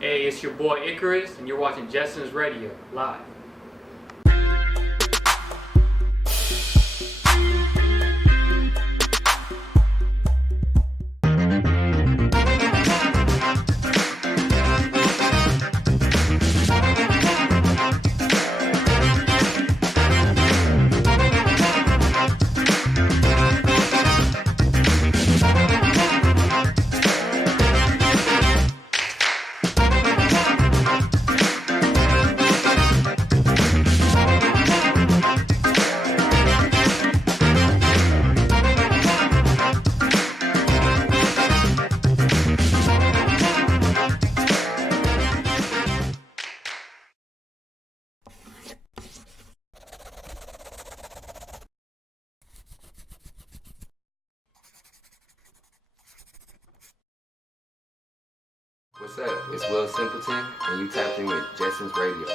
Hey, it's your boy Inquires, and you're watching Justin's Radio live. What's up? It's Will Simpleton, and you tapped in with Justin's Radio.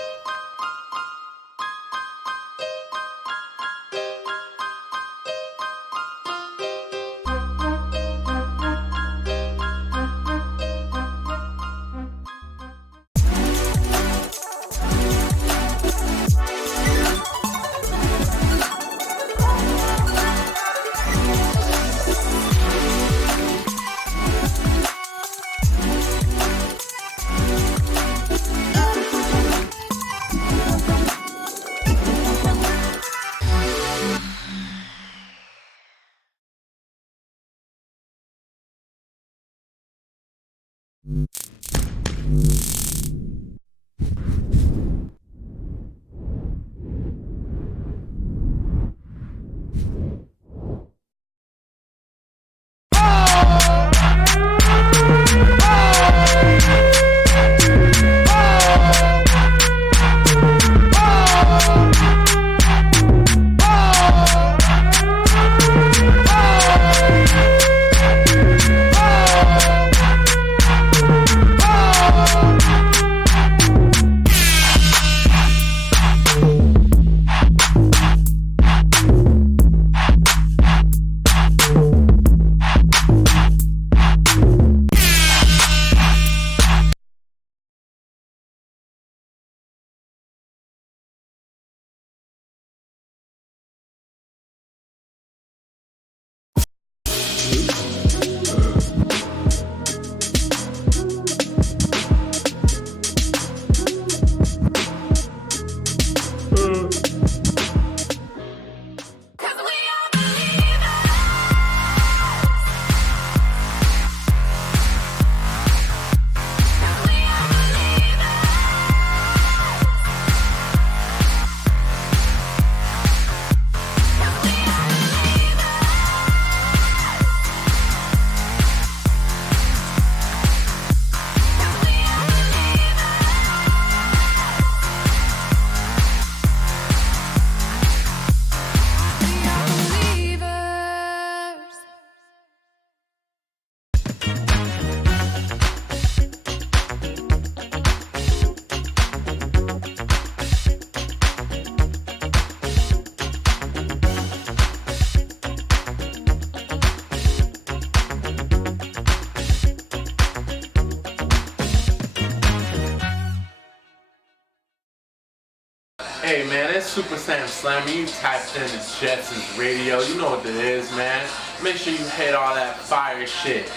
Hey man, it's Super Sam Slammer. You tapped in to Justin's Radio. You know what it is, man. Make sure you hit all that fire shit.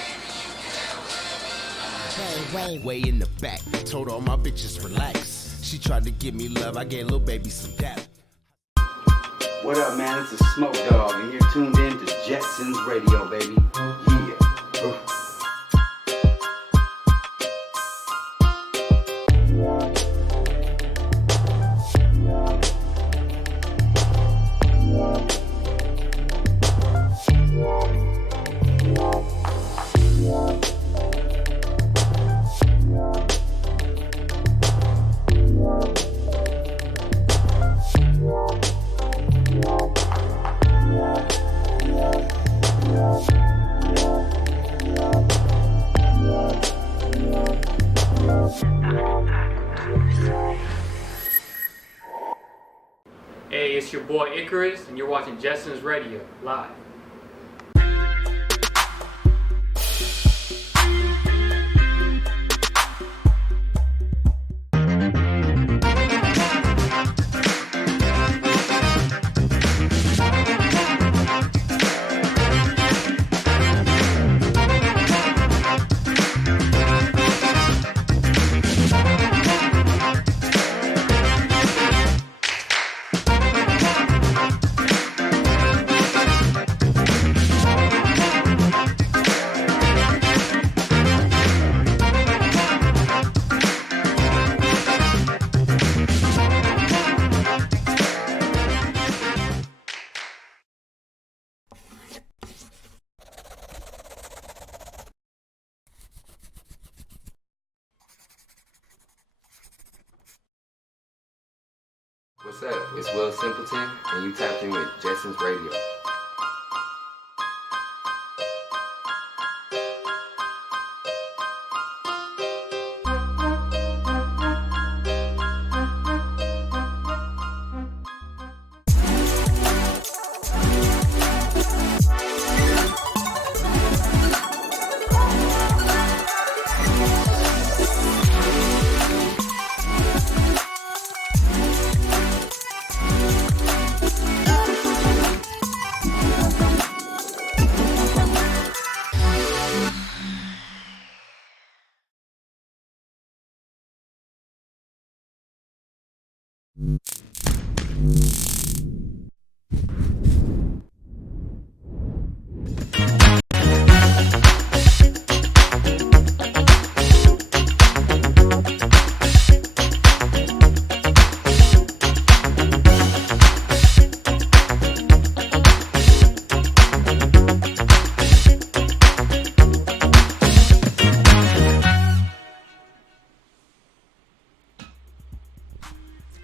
Way in the back. Told all my bitches relax. She tried to give me love. I gave little baby some dap. What up, man? It's a Smoke Dog, and you're tuned in to Justin's Radio, baby. Yeah. Oof. Hey, it's your boy Inquires, and you're watching Justin's Radio live. What's up? It's Will Simpleton, and you tapped in with Jetson's Radio.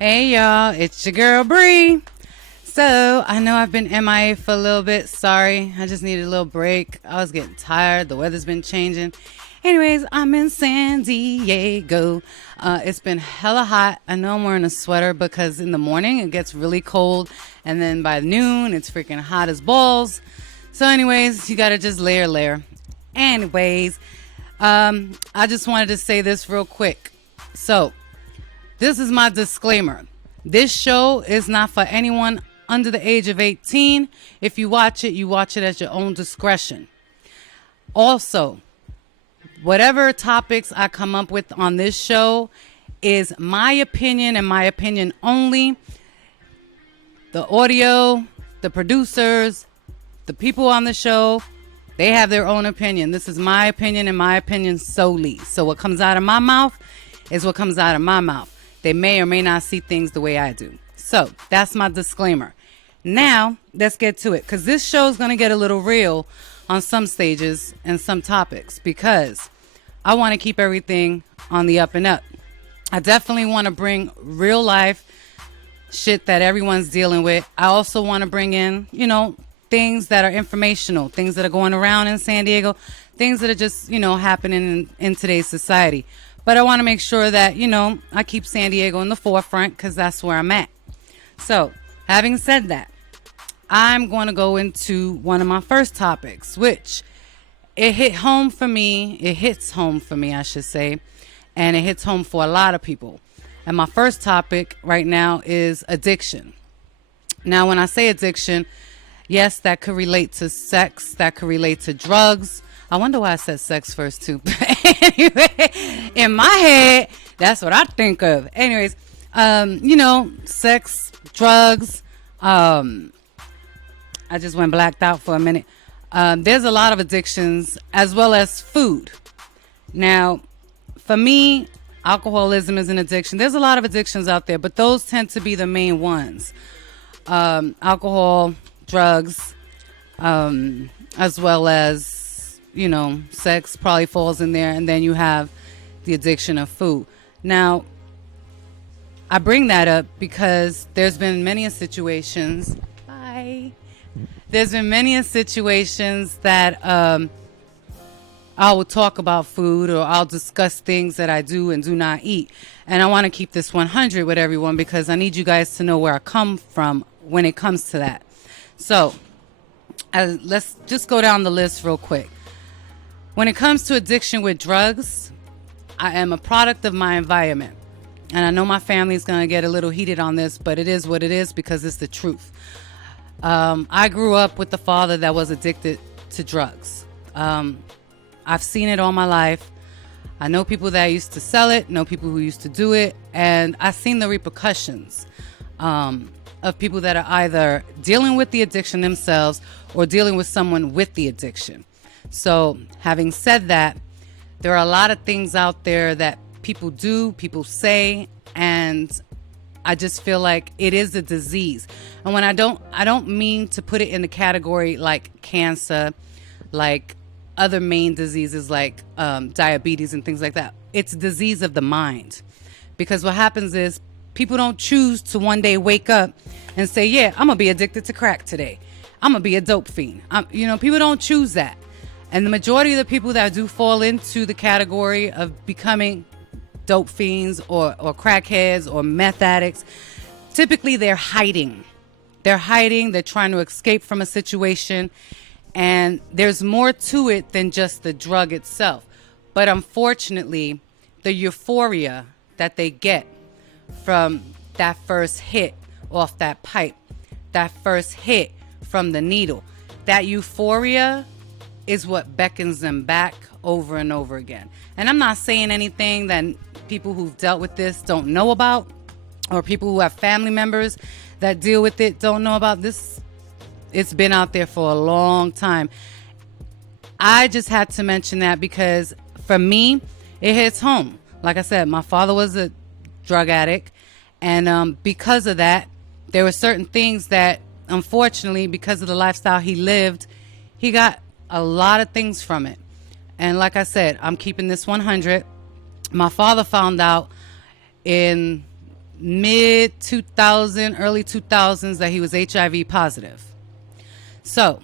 Hey y'all, it's your girl Bri. So I know I've been MIA for a little bit. Sorry, I just needed a little break. I was getting tired. The weather's been changing. Anyways, I'm in San Diego. It's been hella hot. I know I'm wearing a sweater because in the morning it gets really cold, and then by noon it's freaking hot as balls. So anyways, you gotta just layer. Anyways, I just wanted to say this real quick. So this is my disclaimer. This show is not for anyone under the age of 18. If you watch it at your own discretion. Also, whatever topics I come up with on this show is my opinion and my opinion only. The audio, the producers, the people on the show, they have their own opinion. This is my opinion and my opinion solely. So what comes out of my mouth is what comes out of my mouth. They may or may not see things the way I do. So that's my disclaimer. Now, let's get to it. Because this show is going to get a little real on some stages and some topics. Because I want to keep everything on the up and up. I definitely want to bring real life shit that everyone's dealing with. I also want to bring in, things that are informational. Things that are going around in San Diego. Things that are just, happening in today's society. But I want to make sure that, I keep San Diego in the forefront because that's where I'm at. So, having said that, I'm going to go into one of my first topics, which it hits home for me, I should say, and it hits home for a lot of people. And my first topic right now is addiction. Now, when I say addiction, yes, that could relate to sex, that could relate to drugs. I wonder why I said sex first, too. Anyway, in my head, that's what I think of. Anyways, sex, drugs. I just went blacked out for a minute. There's a lot of addictions as well as food. Now, for me, alcoholism is an addiction. There's a lot of addictions out there, but those tend to be the main ones. Alcohol, drugs, as well as sex probably falls in there, and then you have the addiction of food. Now, I bring that up because there's been many situations. There's been many situations that I will talk about food, or I'll discuss things that I do and do not eat. And I want to keep this 100 with everyone because I need you guys to know where I come from when it comes to that. So, let's just go down the list real quick. When it comes to addiction with drugs, I am a product of my environment. And I know my family's going to get a little heated on this, but it is what it is because it's the truth. I grew up with a father that was addicted to drugs. I've seen it all my life. I know people that used to sell it, know people who used to do it, and I've seen the repercussions of people that are either dealing with the addiction themselves or dealing with someone with the addiction. So, having said that, there are a lot of things out there that people do, people say, and I just feel like it is a disease. And when I don't mean to put it in the category like cancer, like other main diseases like diabetes and things like that. It's a disease of the mind. Because what happens is People don't choose to one day wake up and say, yeah, I'm going to be addicted to crack today. I'm going to be a dope fiend. People don't choose that. And the majority of the people that do fall into the category of becoming dope fiends or crackheads or meth addicts, typically they're hiding. They're hiding. They're trying to escape from a situation. And there's more to it than just the drug itself. But unfortunately, the euphoria that they get from that first hit off that pipe, that first hit from the needle, that euphoria is what beckons them back over and over again. And I'm not saying anything that people who've dealt with this don't know about, or people who have family members that deal with it don't know about this. It's been out there for a long time. I just had to mention that because for me, it hits home. Like I said, my father was a drug addict. And because of that, there were certain things that, unfortunately, because of the lifestyle he lived, he got a lot of things from it. And like I said, I'm keeping this 100. My father found out in mid-2000, early 2000s that he was HIV positive. So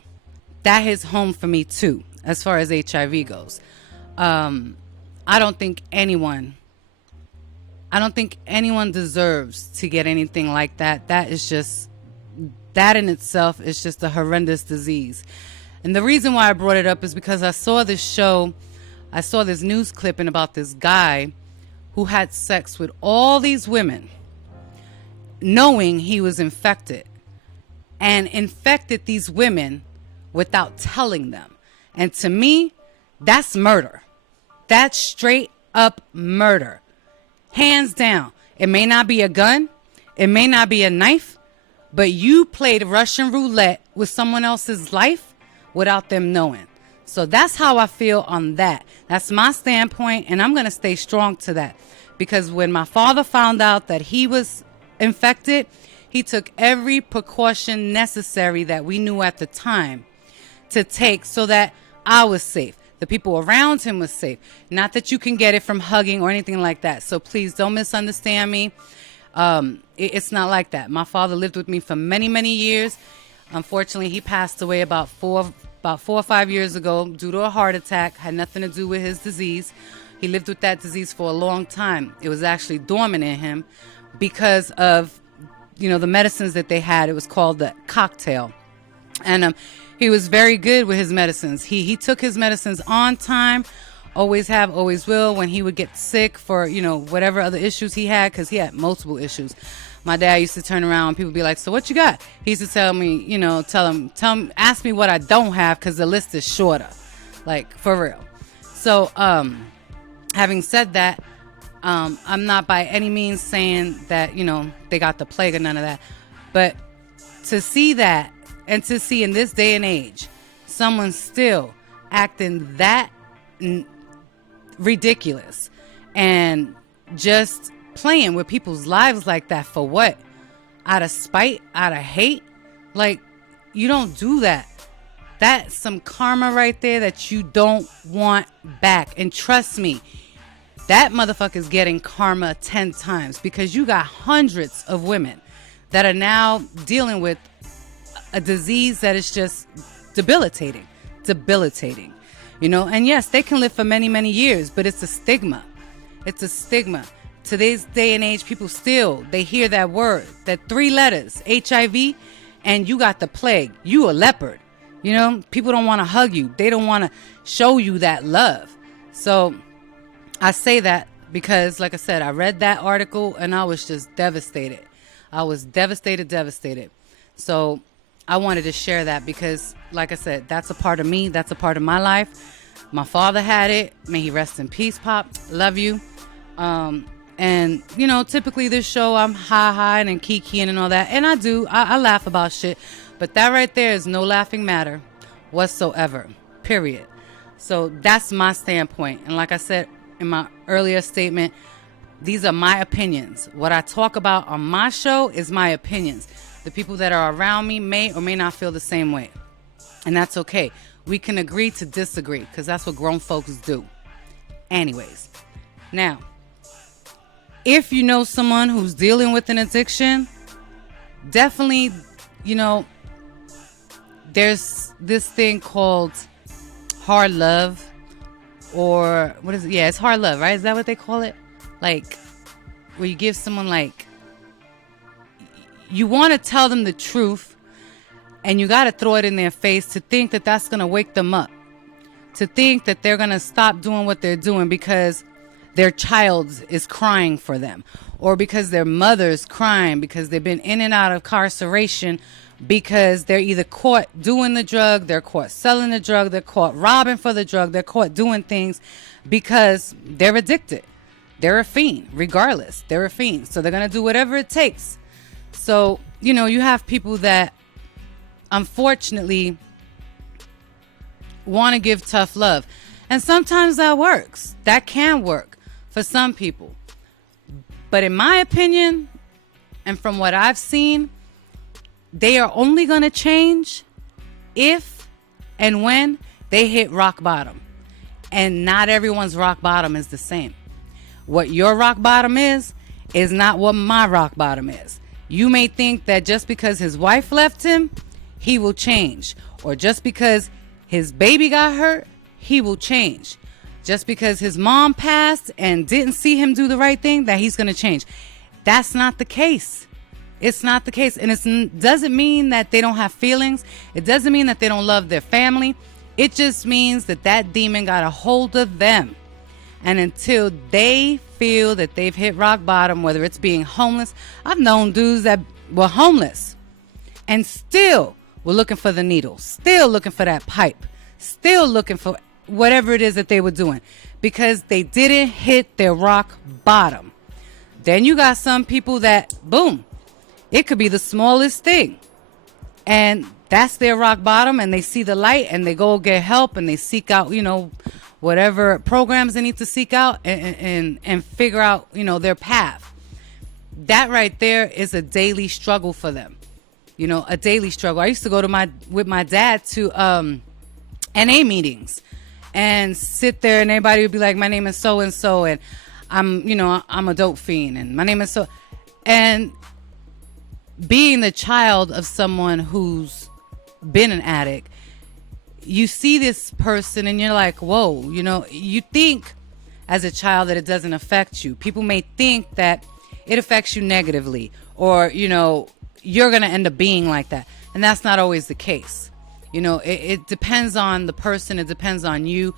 that hits home for me too, as far as HIV goes. I don't think anyone deserves to get anything like that. That in itself is just a horrendous disease. And the reason why I brought it up is because I saw this news clipping about this guy who had sex with all these women, knowing he was infected, and infected these women without telling them. And to me, that's murder. That's straight up murder. Hands down. It may not be a gun. It may not be a knife. But you played Russian roulette with someone else's life without them knowing. So that's how I feel on that. That's my standpoint, and I'm going to stay strong to that. Because when my father found out that he was infected, he took every precaution necessary that we knew at the time to take so that I was safe. The people around him was safe. Not that you can get it from hugging or anything like that. So please don't misunderstand me. It's not like that. My father lived with me for many, many years. Unfortunately, he passed away about 4 or 5 years ago due to a heart attack. Had nothing to do with his disease. He lived with that disease for a long time. It was actually dormant in him because of, the medicines that they had. It was called the cocktail. And he was very good with his medicines. He took his medicines on time, always have, always will. When he would get sick for, whatever other issues he had, because he had multiple issues. My dad used to turn around and people be like, so what you got? He used to tell me, tell him, ask me what I don't have because the list is shorter. Like, for real. So, having said that, I'm not by any means saying that, they got the plague or none of that. But to see that, and to see in this day and age, someone still acting that ridiculous and just playing with people's lives like that for what? Out of spite? Out of hate? Like, you don't do that. That's some karma right there that you don't want back. And trust me, that motherfucker's getting karma 10 times because you got hundreds of women that are now dealing with a disease that is just debilitating, and yes, they can live for many, many years, but it's a stigma. Today's day and age, people still, they hear that word, that 3 letters, HIV, and you got the plague. You a leopard. People don't want to hug you. They don't want to show you that love. So I say that because, like I said, I read that article and I was just devastated. I was devastated. So I wanted to share that because, like I said, that's a part of me. That's a part of my life. My father had it. May he rest in peace, Pop. Love you. And, typically this show, I'm high and kikiing and all that. And I do. I laugh about shit. But that right there is no laughing matter whatsoever. Period. So that's my standpoint. And like I said in my earlier statement, these are my opinions. What I talk about on my show is my opinions. The people that are around me may or may not feel the same way. And that's okay. We can agree to disagree because that's what grown folks do. Anyways, now, if you know someone who's dealing with an addiction, definitely, there's this thing called hard love, or what is it? Yeah, it's hard love, right? Is that what they call it? Like, where you give someone, like, you want to tell them the truth, and you got to throw it in their face to think that that's going to wake them up, to think that they're going to stop doing what they're doing because their child is crying for them, or because their mother's crying because they've been in and out of incarceration, because they're either caught doing the drug, they're caught selling the drug, they're caught robbing for the drug, they're caught doing things because they're addicted. They're a fiend, regardless. They're a fiend. So they're going to do whatever it takes. So, you have people that unfortunately want to give tough love. And sometimes that works. That can work for some people. But in my opinion, and from what I've seen, they are only going to change if and when they hit rock bottom. And not everyone's rock bottom is the same. What your rock bottom is not what my rock bottom is. You may think that just because his wife left him, he will change. Or just because his baby got hurt, he will change. Just because his mom passed and didn't see him do the right thing, that he's going to change. That's not the case. It's not the case. And it doesn't mean that they don't have feelings. It doesn't mean that they don't love their family. It just means that that demon got a hold of them. And until they feel that they've hit rock bottom, whether it's being homeless. I've known dudes that were homeless and still were looking for the needle, still looking for that pipe, still looking for whatever it is that they were doing because they didn't hit their rock bottom. Then you got some people that, boom, it could be the smallest thing. And that's their rock bottom, and they see the light and they go get help and they seek out, whatever programs they need to seek out and figure out, their path. That right there is a daily struggle for them. A daily struggle. I used to go with my dad to NA meetings and sit there, and everybody would be like, my name is so and so, and I'm a dope fiend, and my name is so. And being the child of someone who's been an addict, you see this person and you're like, whoa, you think as a child that it doesn't affect you. People may think that it affects you negatively, or, you're going to end up being like that. And that's not always the case. It depends on the person. It depends on you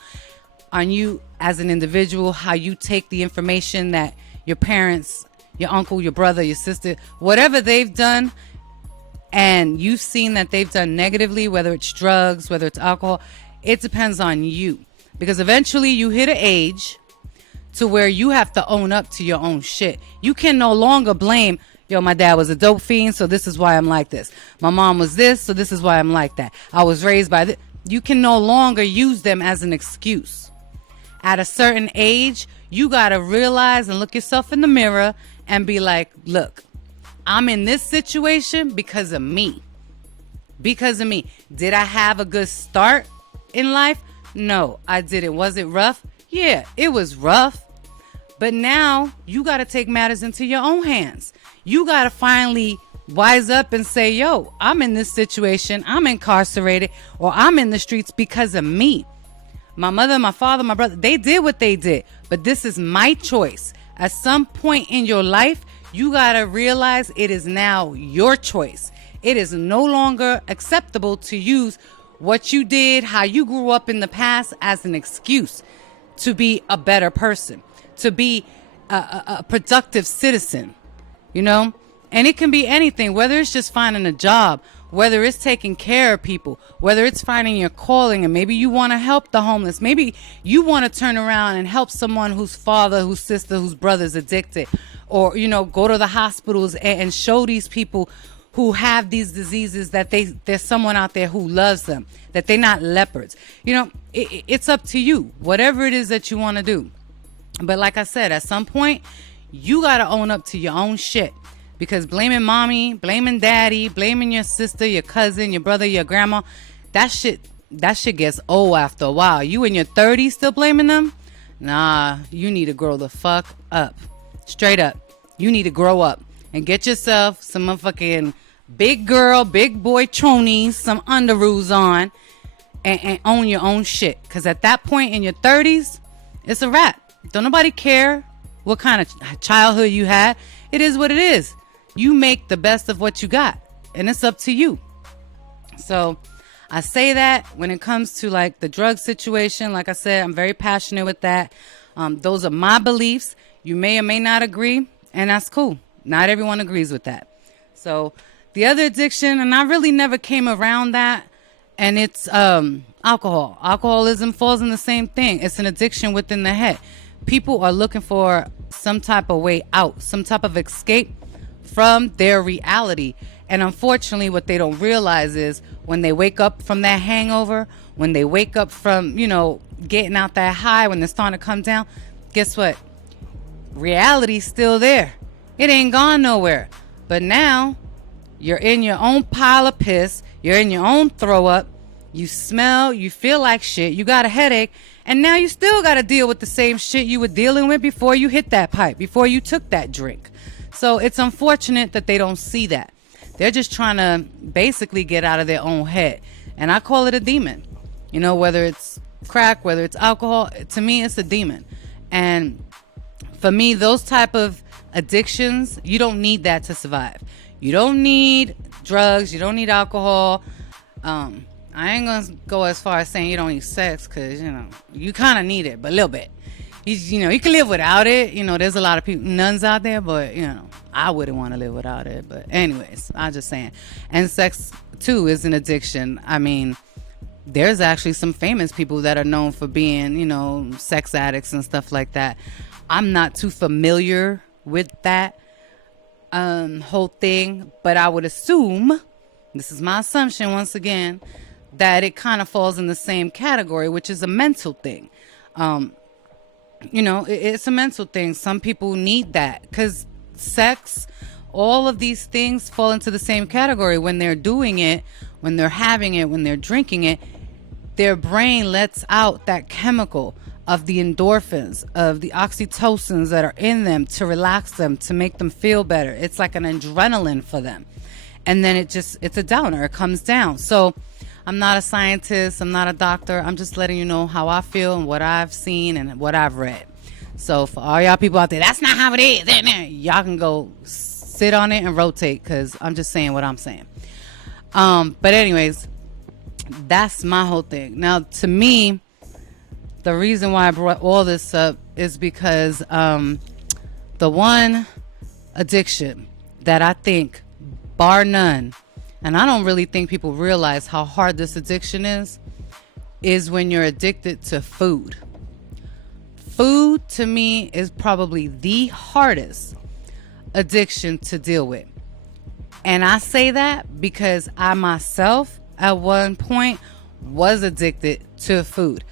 as an individual, how you take the information that your parents, your uncle, your brother, your sister, whatever they've done, and you've seen that they've done negatively, whether it's drugs, whether it's alcohol, it depends on you. Because eventually you hit an age to where you have to own up to your own shit. You can no longer blame, my dad was a dope fiend, so this is why I'm like this. My mom was this, so this is why I'm like that. I was raised by this. You can no longer use them as an excuse. At a certain age, you got to realize and look yourself in the mirror and be like, look, I'm in this situation because of me. Because of me. Did I have a good start in life? No, I didn't. Was it rough? Yeah, it was rough. But now you got to take matters into your own hands. You got to finally wise up and say, yo, I'm in this situation. I'm incarcerated, or I'm in the streets because of me. My mother, my father, my brother, they did what they did. But this is my choice. At some point in your life, you got to realize it is now your choice. It is no longer acceptable to use what you did, how you grew up in the past as an excuse to be a better person, to be a productive citizen, And it can be anything, whether it's just finding a job, whether it's taking care of people, whether it's finding your calling, and maybe you want to help the homeless. Maybe you want to turn around and help someone whose father, whose sister, whose brother's addicted, or, go to the hospitals and show these people who have these diseases that there's someone out there who loves them, that they're not leopards. It's up to you, whatever it is that you want to do. But like I said, at some point, you got to own up to your own shit. Because blaming mommy, blaming daddy, blaming your sister, your cousin, your brother, your grandma, that shit gets old after a while. You in your 30s still blaming them? Nah, you need to grow the fuck up. Straight up. You need to grow up and get yourself some motherfucking big girl, big boy chonies, some underoos on, and own your own shit. Because at that point in your 30s, it's a wrap. Don't nobody care what kind of childhood you had. It is what it is. You make the best of what you got, and it's up to you. So I say that when it comes to like the drug situation. Like I said, I'm very passionate with that. Those are my beliefs. You may or may not agree, and that's cool. Not everyone agrees with that. So the other addiction, and I really never came around that, and it's alcohol. Alcoholism falls in the same thing. It's an addiction within the head. People are looking for some type of way out, some type of escape from their reality. And unfortunately, what they don't realize is when they wake up from that hangover, when they wake up from, getting out that high, when they're starting to come down, guess what? Reality's still there. It ain't gone nowhere. But now you're in your own pile of piss. You're in your own throw up. You smell, you feel like shit. You got a headache. And now you still got to deal with the same shit you were dealing with before you hit that pipe, before you took that drink. So it's unfortunate that they don't see that. They're just trying to basically get out of their own head. And I call it a demon. Whether it's crack, whether it's alcohol, to me, it's a demon. And for me, those type of addictions, you don't need that to survive. You don't need drugs. You don't need alcohol. I ain't going to go as far as saying you don't need sex because, you kind of need it, but a little bit. You can live without it. There's a lot of people, nuns out there, but, I wouldn't want to live without it. But anyways, I'm just saying. And sex, too, is an addiction. I mean, there's actually some famous people that are known for being, sex addicts and stuff like that. I'm not too familiar with that whole thing, but I would assume, this is my assumption once again, that it kind of falls in the same category, which is a mental thing. It's a mental thing. Some people need that because sex, all of these things fall into the same category. When they're doing it, when they're having it, when they're drinking it, their brain lets out that chemical of the endorphins, of the oxytocins that are in them to relax them, to make them feel better. It's like an adrenaline for them. And then it's a downer. It comes down. So I'm not a scientist. I'm not a doctor. I'm just letting you know how I feel and what I've seen and what I've read. So for all y'all people out there, that's not how it is. Y'all can go sit on it and rotate because I'm just saying what I'm saying. But anyways, that's my whole thing. Now, to me, the reason why I brought all this up is because the one addiction that I think, bar none, and I don't really think people realize how hard this addiction is when you're addicted to food. Food, to me, is probably the hardest addiction to deal with. And I say that because I myself, at one point, was addicted to food.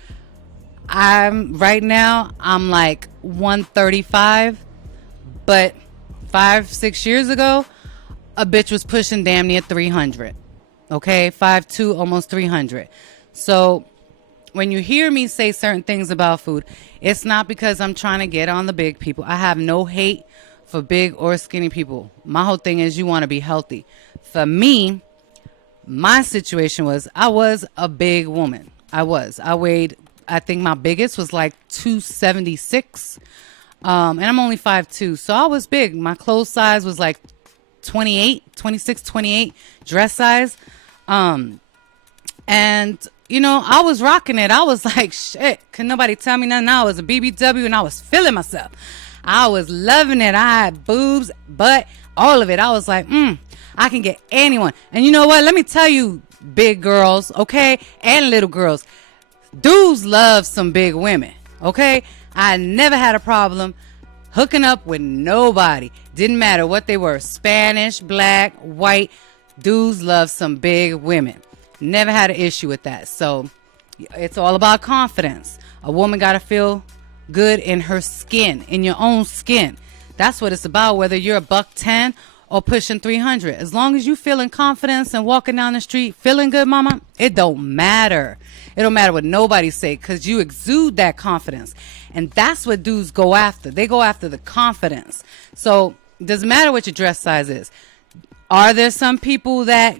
Right now, I'm like 135, but 5-6 years ago, a bitch was pushing damn near 300. Okay, 5'2", almost 300. So when you hear me say certain things about food, it's not because I'm trying to get on the big people. I have no hate for big or skinny people. My whole thing is you want to be healthy. For me, my situation was I was a big woman. I weighed, I think my biggest was like 276. And I'm only 5'2", so I was big. My clothes size was like 26, 28 dress size. And I was rocking it. I was like, shit, can nobody tell me nothing? I was a BBW and I was feeling myself. I was loving it. I had boobs, butt, all of it. I was like, I can get anyone. And you know what? Let me tell you, big girls, okay, and little girls, dudes love some big women, okay? I never had a problem hooking up with nobody. Didn't matter what they were, Spanish, black, white. Dudes love some big women. Never had an issue with that. So it's all about confidence. A woman got to feel good in her skin, in your own skin. That's what it's about, whether you're a $110 or pushing 300. As long as you feeling confidence and walking down the street feeling good, mama, it don't matter. It don't matter what nobody say, because you exude that confidence. And that's what dudes go after. They go after the confidence. So it doesn't matter what your dress size is. Are there some people that,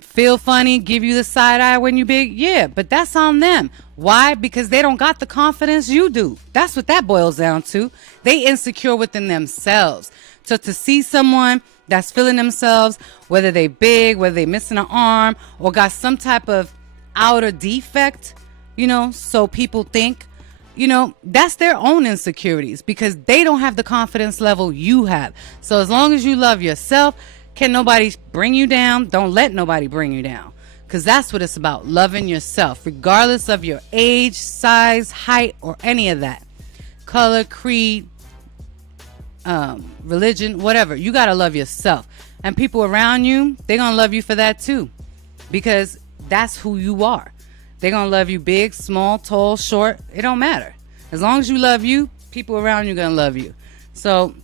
feel funny, give you the side eye when you big? Yeah, but that's on them. Why? Because they don't got the confidence you do. That's what that boils down to. They insecure within themselves. So to see someone that's feeling themselves, whether they big, whether they missing an arm, or got some type of outer defect, so people think, that's their own insecurities, because they don't have the confidence level you have. So as long as you love yourself, can nobody bring you down? Don't let nobody bring you down, because that's what it's about, loving yourself, regardless of your age, size, height, or any of that. Color, creed, religion, whatever. You got to love yourself. And people around you, they're going to love you for that too, because that's who you are. They're going to love you big, small, tall, short. It don't matter. As long as you love you, people around you going to love you. So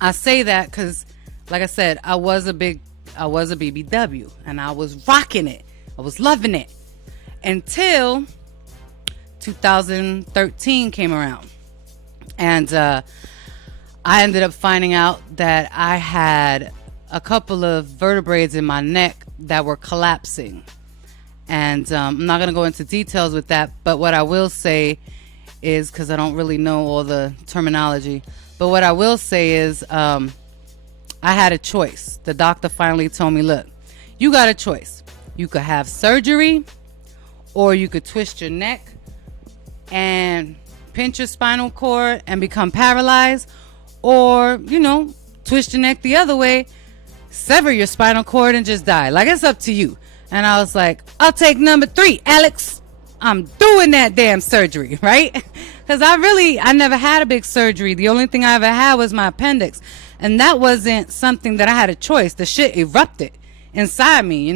I say that because, like I said, I was a BBW, and I was rocking it. I was loving it until 2013 came around. And I ended up finding out that I had a couple of vertebrae in my neck that were collapsing. And I'm not going to go into details with that, but what I will say is, because I don't really know all the terminology, but what I will say is I had a choice. The doctor finally told me, look, you got a choice. You could have surgery, or you could twist your neck and pinch your spinal cord and become paralyzed, or, twist your neck the other way, sever your spinal cord and just die. Like, it's up to you. And I was like, I'll take number 3, Alex. I'm doing that damn surgery, right? Because I never had a big surgery. The only thing I ever had was my appendix. And that wasn't something that I had a choice. The shit erupted inside me,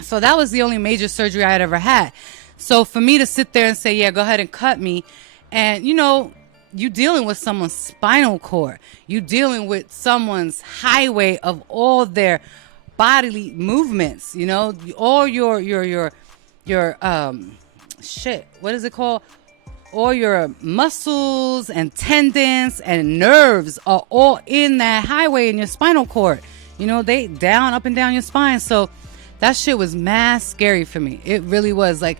So that was the only major surgery I had ever had. So for me to sit there and say, yeah, go ahead and cut me. And, you dealing with someone's spinal cord. You dealing with someone's highway of all their bodily movements, all your shit, what is it called? All your muscles and tendons and nerves are all in that highway in your spinal cord. They down, up and down your spine. So that shit was mad scary for me. It really was. Like,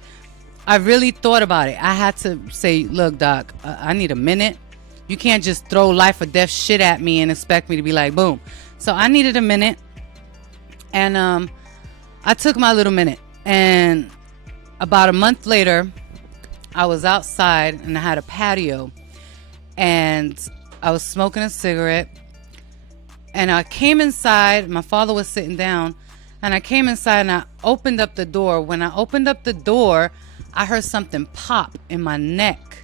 I really thought about it. I had to say, look, doc, I need a minute. You can't just throw life or death shit at me and expect me to be like, boom. So I needed a minute. And I took my little minute. And about a month later, I was outside and I had a patio. And I was smoking a cigarette. And I came inside. My father was sitting down. And I came inside and I opened up the door. When I opened up the door, I heard something pop in my neck.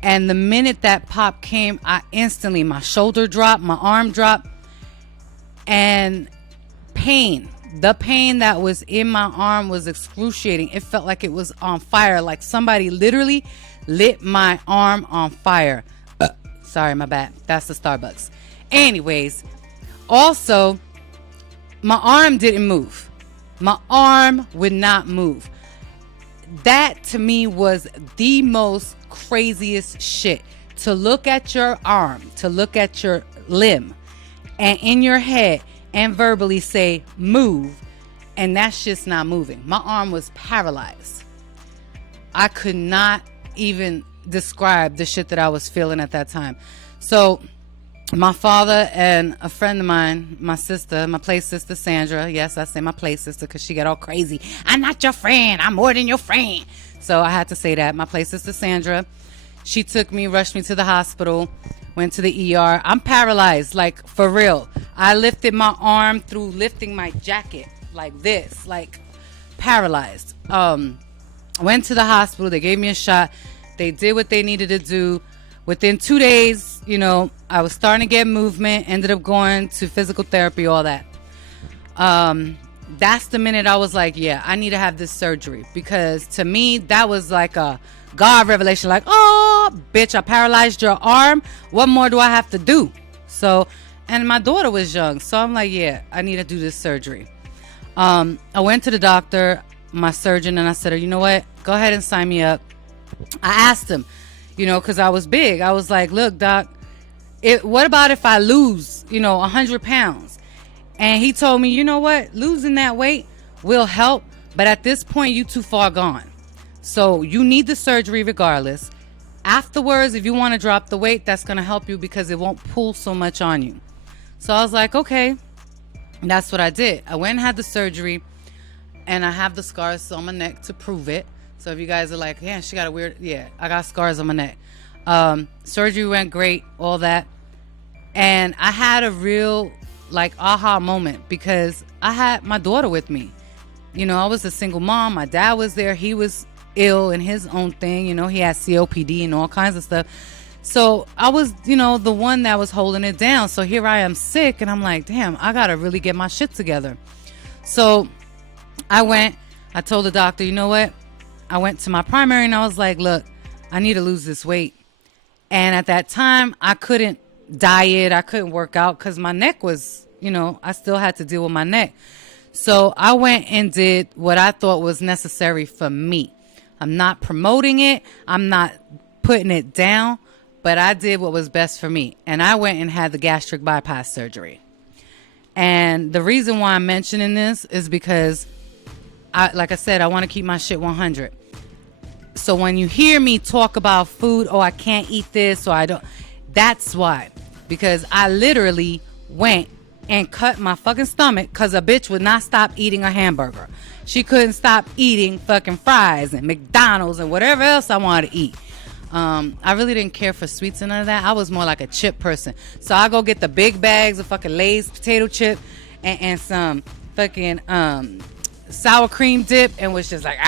And the minute that pop came, my shoulder dropped, my arm dropped. And the pain that was in my arm was excruciating. It felt like it was on fire, like somebody literally lit my arm on fire. Sorry, my bad. That's the Starbucks. Anyways, also, my arm didn't move. My arm would not move. That to me was the most craziest shit. To look at your arm, to look at your limb, and in your head and verbally say, move, and that shit's not moving. My arm was paralyzed. I could not even describe the shit that I was feeling at that time. So my father and a friend of mine, my sister, my play sister Sandra, yes, I say my play sister because she got all crazy. I'm not your friend, I'm more than your friend. So I had to say that. My play sister Sandra, she took me, rushed me to the hospital, went to the ER. I'm paralyzed, like, for real. I lifted my arm through lifting my jacket like this, like paralyzed. Went to the hospital. They gave me a shot. They did what they needed to do. Within 2 days, I was starting to get movement, ended up going to physical therapy, all that. That's the minute I was like, yeah, I need to have this surgery, because to me, that was like a God revelation, like, oh, bitch, I paralyzed your arm. What more do I have to do? So, and my daughter was young, so I'm like, yeah, I need to do this surgery. I went to the doctor. my surgeon and I said, you know what? Go ahead and sign me up. I asked him, because I was big. I was like, look, doc, what about if I lose, 100 pounds? And he told me, you know what? Losing that weight will help. But at this point, you too far gone. So you need the surgery regardless. Afterwards, if you want to drop the weight, that's going to help you because it won't pull so much on you. So I was like, okay. That's what I did. I went and had the surgery, and I have the scars on my neck to prove it. So if you guys are like, yeah, she got a weird, yeah, I got scars on my neck. Surgery went great, all that. And I had a real, aha moment because I had my daughter with me. I was a single mom. My dad was there. He was ill in his own thing. He had COPD and all kinds of stuff. So I was, the one that was holding it down. So here I am sick and I'm like, damn, I got to really get my shit together. So I told the doctor, you know what? I went to my primary and I was like, look, I need to lose this weight. And at that time, I couldn't diet. I couldn't work out because my neck was, I still had to deal with my neck. So I went and did what I thought was necessary for me. I'm not promoting it. I'm not putting it down, but I did what was best for me. And I went and had the gastric bypass surgery. And the reason why I'm mentioning this is because, like I said, I want to keep my shit 100. So when you hear me talk about food, I can't eat this, or I don't, that's why. Because I literally went and cut my fucking stomach because a bitch would not stop eating a hamburger. She couldn't stop eating fucking fries and McDonald's and whatever else I wanted to eat. I really didn't care for sweets and none of that. I was more like a chip person. So I go get the big bags of fucking Lay's potato chip and some fucking sour cream dip and was just like,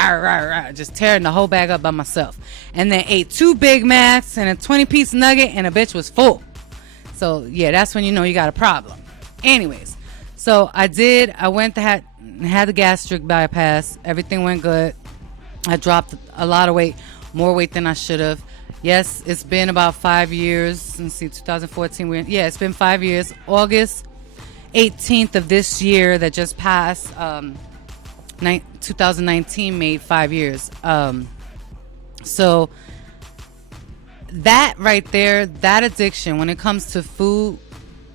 just tearing the whole bag up by myself. And then ate 2 Big Macs and a 20-piece nugget and a bitch was full. So yeah, that's when you know you got a problem. Anyways, so I went to had the gastric bypass. Everything went good. I dropped a lot of weight, more weight than I should have. Yes, it's been about 5 years. Let's see, 2014. It's been 5 years. August 18th of this year that just passed, 2019 made 5 years. So that right there, that addiction, when it comes to food,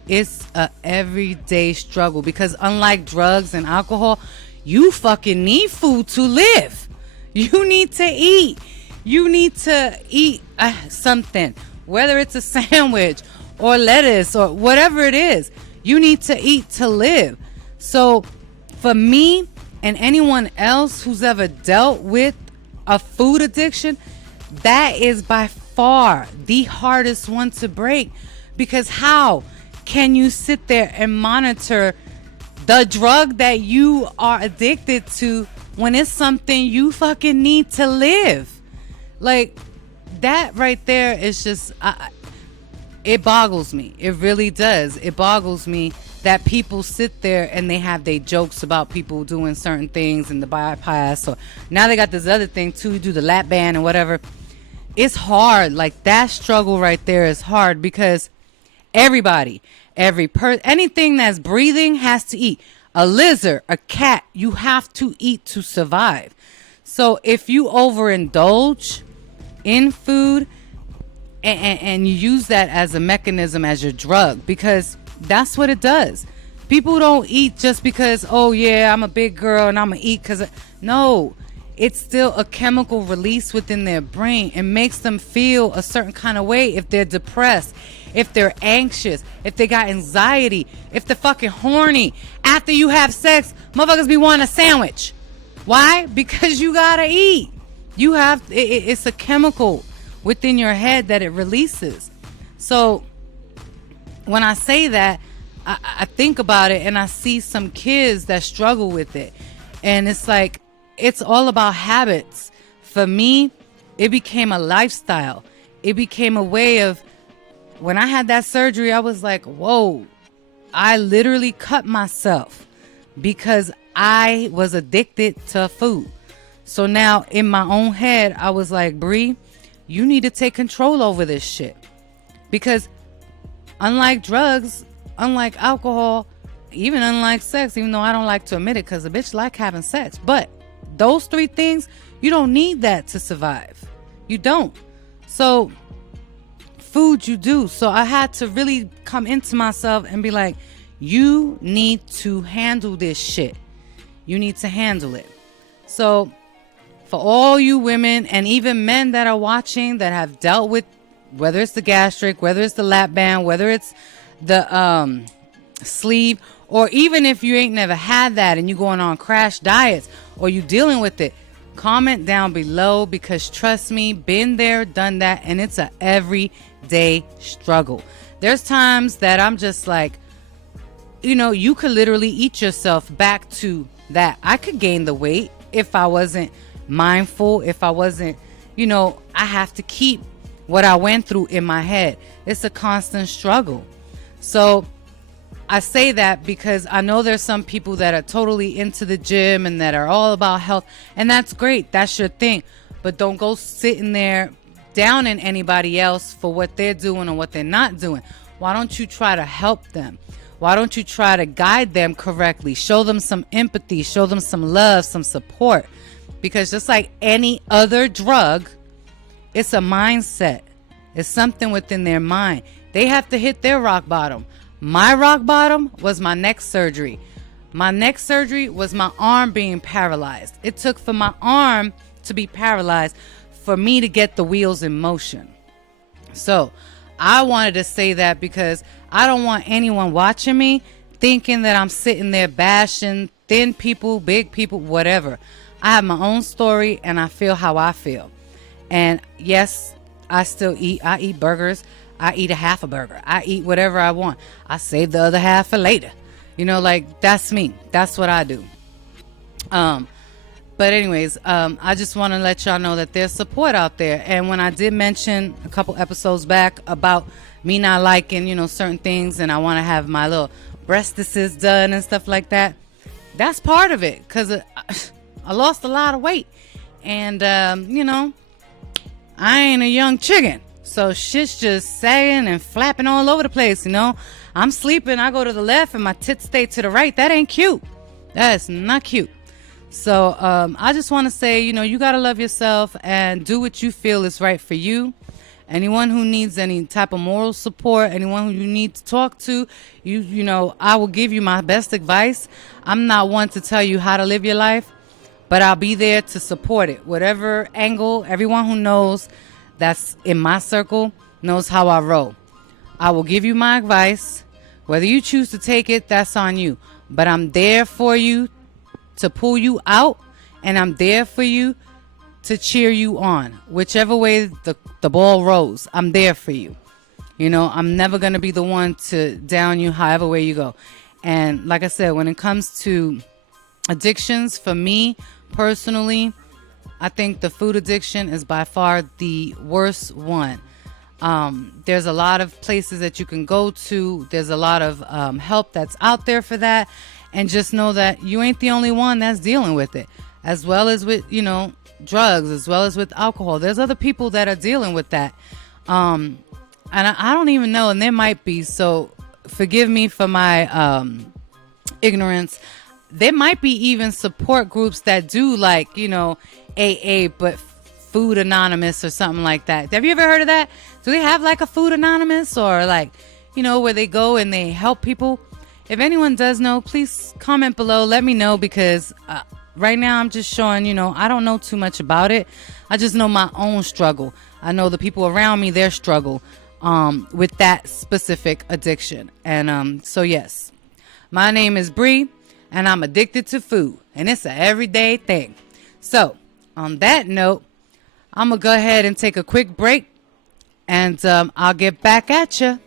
it's a everyday struggle because unlike drugs and alcohol, you fucking need food to live. You need to eat. You need to eat something, whether it's a sandwich or lettuce or whatever it is. You need to eat to live. So for me and anyone else who's ever dealt with a food addiction, that is by far the hardest one to break, because how can you sit there and monitor the drug that you are addicted to when it's something you fucking need to live? Like, that right there is just, it boggles me. It really does. It boggles me that people sit there and they have their jokes about people doing certain things in the bypass. So now they got this other thing too, do the lap band and whatever. It's hard. Like, that struggle right there is hard because everybody, anything that's breathing has to eat. A lizard, a cat, you have to eat to survive. So if you overindulge in food and you use that as a mechanism, as your drug, because that's what it does. People don't eat just because, oh yeah, I'm a big girl and I'm gonna eat because, no, it's still a chemical release within their brain. It makes them feel a certain kind of way if they're depressed, if they're anxious, if they got anxiety, if they're fucking horny. After you have sex, motherfuckers be wanting a sandwich. Why? Because you gotta eat. You have, it's a chemical within your head that it releases. So when I say that, I think about it and I see some kids that struggle with it. And it's like, it's all about habits. For me, it became a lifestyle. It became a way of, when I had that surgery, I was like, whoa, I literally cut myself because I was addicted to food. So now in my own head, I was like, Bri, you need to take control over this shit. Because unlike drugs, unlike alcohol, even unlike sex, even though I don't like to admit it because a bitch like having sex, but those three things, you don't need that to survive. You don't. So food you do. So I had to really come into myself and be like, you need to handle this shit. You need to handle it. So for all you women and even men that are watching that have dealt with, whether it's the gastric, whether it's the lap band, whether it's the sleeve, or even if you ain't never had that and you going on crash diets or you dealing with it, comment down below, because trust me, been there, done that, and it's a everyday struggle. There's times that I'm just like, you could literally eat yourself back to that. I could gain the weight if I wasn't mindful, if I wasn't, I have to keep what I went through in my head. It's a constant struggle. So I say that because I know there's some people that are totally into the gym and that are all about health, and that's great. That's your thing. But don't go sitting there downing anybody else for what they're doing or what they're not doing. Why don't you try to help them? Why don't you try to guide them correctly? Show them some empathy, show them some love, some support. Because just like any other drug, it's a mindset. It's something within their mind. They have to hit their rock bottom. My rock bottom was my neck surgery. My neck surgery was my arm being paralyzed. It took for my arm to be paralyzed for me to get the wheels in motion. So I wanted to say that because I don't want anyone watching me thinking that I'm sitting there bashing thin people, big people, whatever. I have my own story and I feel how I feel. And yes, I still eat. I eat burgers. I eat a half a burger. I eat whatever I want. I save the other half for later. That's me. That's what I do. But anyways, I just want to let y'all know that there's support out there. And when I did mention a couple episodes back about me not liking, certain things, and I want to have my little breastises done and stuff like that, that's part of it. Because I lost a lot of weight. And, I ain't a young chicken. So shit's just sagging and flapping all over the place, I'm sleeping, I go to the left and my tits stay to the right. That ain't cute. That is not cute. So I just want to say, you got to love yourself and do what you feel is right for you. Anyone who needs any type of moral support, anyone who you need to talk to, I will give you my best advice. I'm not one to tell you how to live your life, but I'll be there to support it. Whatever angle, everyone who knows that's in my circle knows how I roll. I will give you my advice. Whether you choose to take it, that's on you. But I'm there for you to pull you out, and I'm there for you to cheer you on. Whichever way the ball rolls, I'm there for you. I'm never going to be the one to down you however way you go. And like I said, when it comes to addictions, for me personally, I think the food addiction is by far the worst one. There's a lot of places that you can go to. There's a lot of help that's out there for that. And just know that you ain't the only one that's dealing with it. As well as with, drugs, as well as with alcohol. There's other people that are dealing with that. And I don't even know, and there might be. So forgive me for my ignorance. There might be even support groups that do AA, but Food Anonymous or something like that. Have you ever heard of that? Do they have a Food Anonymous or where they go and they help people? If anyone does know, please comment below. Let me know, because right now I'm just showing, I don't know too much about it. I just know my own struggle. I know the people around me, their struggle with that specific addiction. And so yes, my name is Bri, and I'm addicted to food, and it's an everyday thing. So on that note, I'm going to go ahead and take a quick break, and I'll get back at you.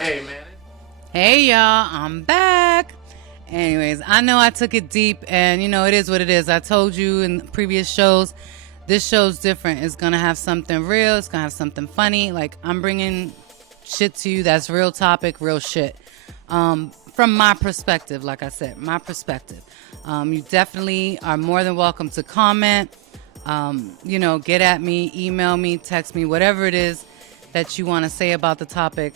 Hey, man. Hey y'all, I'm back. Anyways, I know I took it deep, and it is what it is. I told you in previous shows, this show's different. It's gonna have something real. It's gonna have something funny. Like, I'm bringing shit to you that's real topic, real shit. From my perspective, like I said, my perspective. You definitely are more than welcome to comment. Get at me, email me, text me, whatever it is that you want to say about the topic.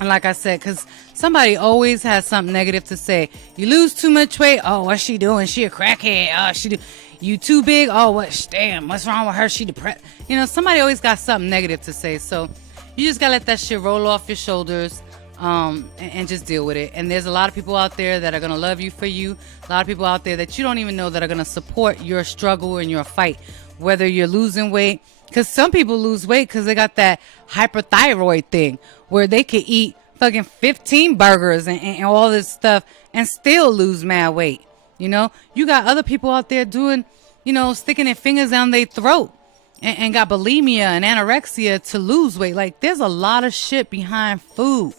And like I said, because somebody always has something negative to say. You lose too much weight. Oh, what's she doing? She a crackhead. Oh, you too big. Oh, damn, what's wrong with her? She depressed. Somebody always got something negative to say. So you just got to let that shit roll off your shoulders and just deal with it. And there's a lot of people out there that are going to love you for you. A lot of people out there that you don't even know that are going to support your struggle and your fight, whether you're losing weight. Because some people lose weight because they got that hyperthyroid thing where they could eat fucking 15 burgers and all this stuff and still lose mad weight. You got other people out there doing, sticking their fingers down their throat and got bulimia and anorexia to lose weight. Like, there's a lot of shit behind food.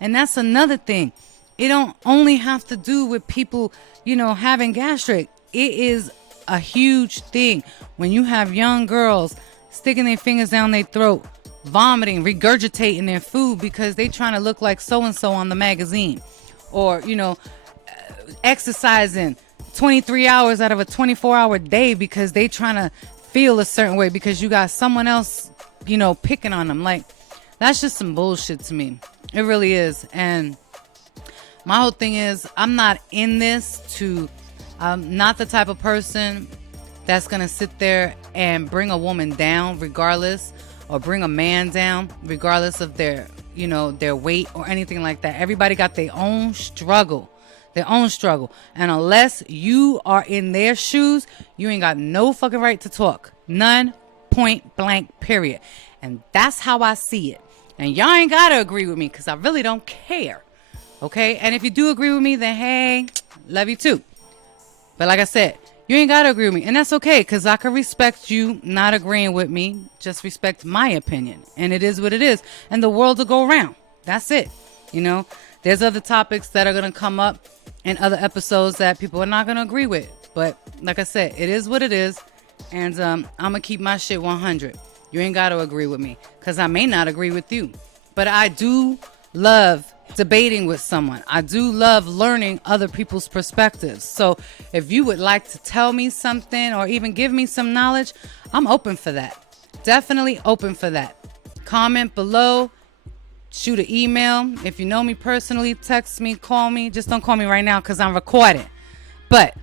And that's another thing. It don't only have to do with people, having gastric. It is a huge thing when you have young girls sticking their fingers down their throat, vomiting, regurgitating their food because they trying to look like so-and-so on the magazine. Or, exercising 23 hours out of a 24-hour day because they trying to feel a certain way because you got someone else, picking on them. Like, that's just some bullshit to me. It really is. And my whole thing is, I'm not in this I'm not the type of person that's going to sit there and bring a woman down regardless, or bring a man down regardless of their weight or anything like that. Everybody got their own struggle. And unless you are in their shoes, you ain't got no fucking right to talk. None, point blank, period. And that's how I see it. And y'all ain't got to agree with me because I really don't care. Okay? And if you do agree with me, then hey, love you too. But like I said, you ain't got to agree with me. And that's okay, because I can respect you not agreeing with me. Just respect my opinion. And it is what it is. And the world will go around. That's it. There's other topics that are going to come up in other episodes that people are not going to agree with. But like I said, it is what it is. And I'm going to keep my shit 100. You ain't got to agree with me, because I may not agree with you. But I do love debating with someone. I do love learning other people's perspectives. So if you would like to tell me something or even give me some knowledge, I'm open for that. Definitely open for that. Comment below, shoot an email. If you know me personally, text me, call me. Just don't call me right now because I'm recording. But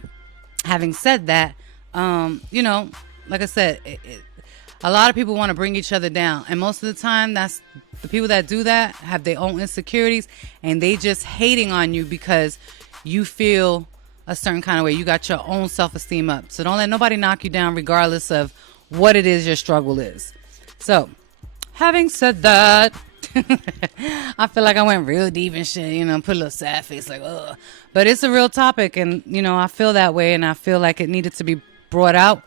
having said that, like I said, a lot of people want to bring each other down. And most of the time, that's the people that do that have their own insecurities, and they just hating on you because you feel a certain kind of way. You got your own self-esteem up. So don't let nobody knock you down regardless of what it is your struggle is. So, having said that, I feel like I went real deep and shit, put a little sad face like, ugh. But it's a real topic, and, I feel that way, and I feel like it needed to be brought out.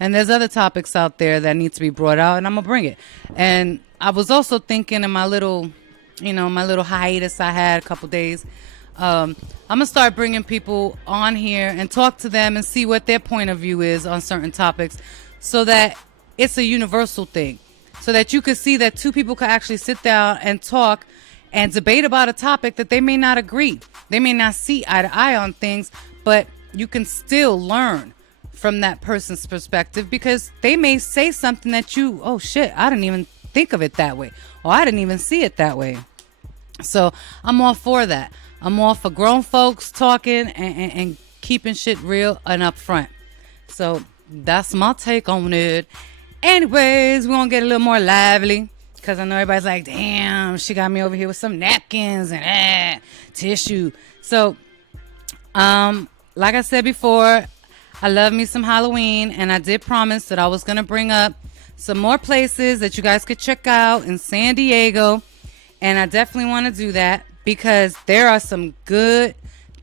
And there's other topics out there that need to be brought out, and I'm going to bring it. And I was also thinking in my little hiatus I had a couple days, I'm going to start bringing people on here and talk to them and see what their point of view is on certain topics so that it's a universal thing. So that you could see that two people could actually sit down and talk and debate about a topic that they may not agree. They may not see eye to eye on things, but you can still learn from that person's perspective because they may say something that you, oh shit, I didn't even think of it that way, or I didn't even see it that way. So I'm all for that. I'm all for grown folks talking and keeping shit real and upfront. So that's my take on it. Anyways, we're going to get a little more lively because I know everybody's like, damn, she got me over here with some napkins and tissue. So, like I said before, I love me some Halloween, and I did promise that I was going to bring up some more places that you guys could check out in San Diego, and I definitely want to do that because there are some good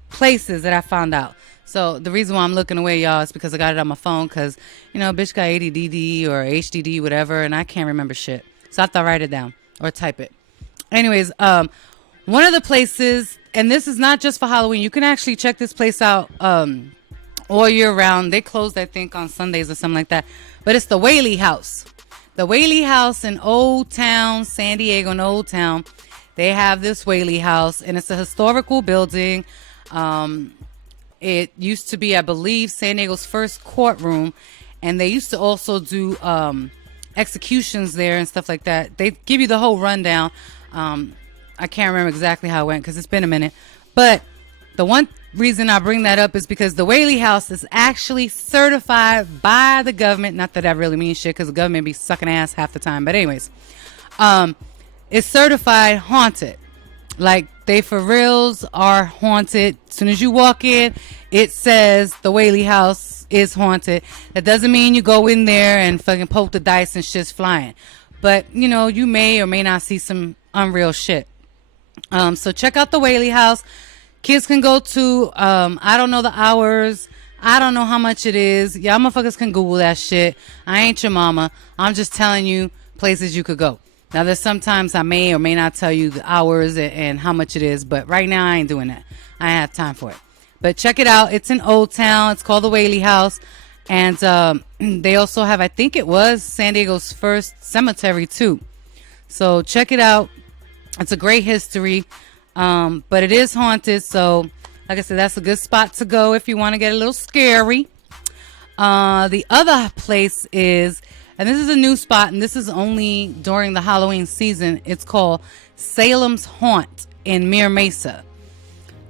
places that I found out. So the reason why I'm looking away, y'all, is because I got it on my phone because, you know, bitch got ADD or HDD, whatever, and I can't remember shit. So I thought write it down or type it. Anyways, one of the places, and this is not just for Halloween, you can actually check this place out all year round. They closed, I think, on Sundays or something like that. But it's the Whaley House. The Whaley House in Old Town, San Diego, in Old Town. They have this Whaley House, and it's a historical building. It used to be, I believe, San Diego's first courtroom, and they used to also do executions there and stuff like that. They give you the whole rundown. I can't remember exactly how it went because it's been a minute. But the one reason I bring that up is because the Whaley House is actually certified by the government. Not that that really means shit because the government be sucking ass half the time. But anyways, it's certified haunted. Like, they for reals are haunted. As soon as you walk in, it says the Whaley House is haunted. That doesn't mean you go in there and fucking poke the dice and shit's flying. But, you know, you may or may not see some unreal shit. So check out the Whaley House. Kids can go to, I don't know the hours. I don't know how much it is. Y'all motherfuckers can Google that shit. I ain't your mama. I'm just telling you places you could go. Now, there's sometimes I may or may not tell you the hours and how much it is, but right now I ain't doing that. I ain't have time for it. But check it out. It's in Old Town. It's called the Whaley House. And they also have, I think it was San Diego's first cemetery, too. So check it out. It's a great history, but it is haunted. So, like I said, that's a good spot to go if you want to get a little scary. The other place is... and this is a new spot, and this is only during the Halloween season. It's called Salem's Haunt in Mira Mesa.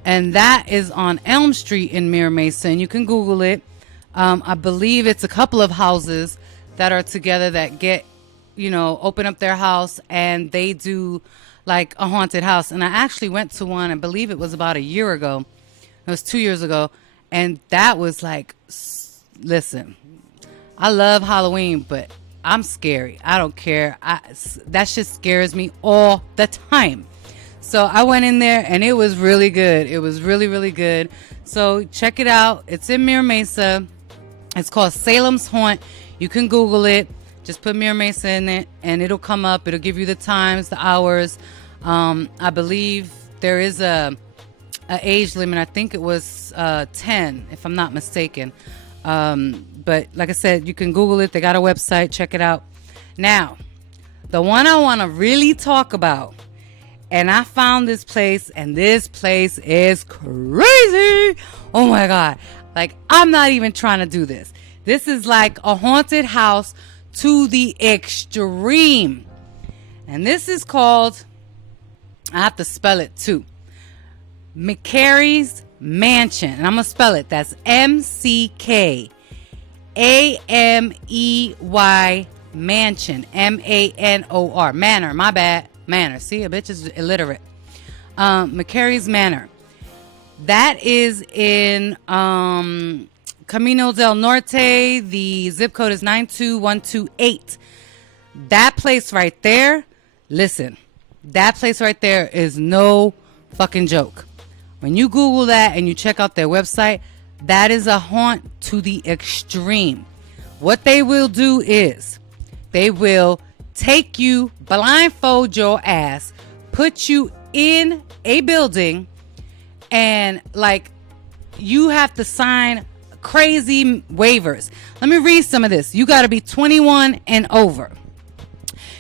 And that is on Elm Street in Mira Mesa, and you can Google it. I believe it's a couple of houses that are together that get, you know, open up their house, and they do like a haunted house. And I actually went to one, I believe it was about a year ago. It was 2 years ago. And that was like, listen, I love Halloween, but I'm scary. I don't care. That shit scares me all the time. So I went in there and it was really good. It was really, really good. So check it out. It's in Mira Mesa. It's called Salem's Haunt. You can Google it. Just put Mira Mesa in it and it'll come up. It'll give you the times, the hours. I believe there is a age limit. I think it was 10, if I'm not mistaken. But like I said, you can Google it. They got a website. Check it out. Now, the one I want to really talk about, and I found this place, and this place is crazy. Oh my God. Like, I'm not even trying to do this. This is like a haunted house to the extreme. And this is called, I have to spell it too, McCary's Mansion. And I'm going to spell it. That's McKaMey Mansion. MANOR. Manor. My bad. Manor. See, a bitch is illiterate. McCary's Manor. That is in Camino del Norte. The zip code is 92128. That place right there, listen, that place right there is no fucking joke. When you Google that and you check out their website, that is a haunt to the extreme. What they will do is they will take you, blindfold your ass, put you in a building, and like you have to sign crazy waivers. Let me read some of this. You got to be 21 and over.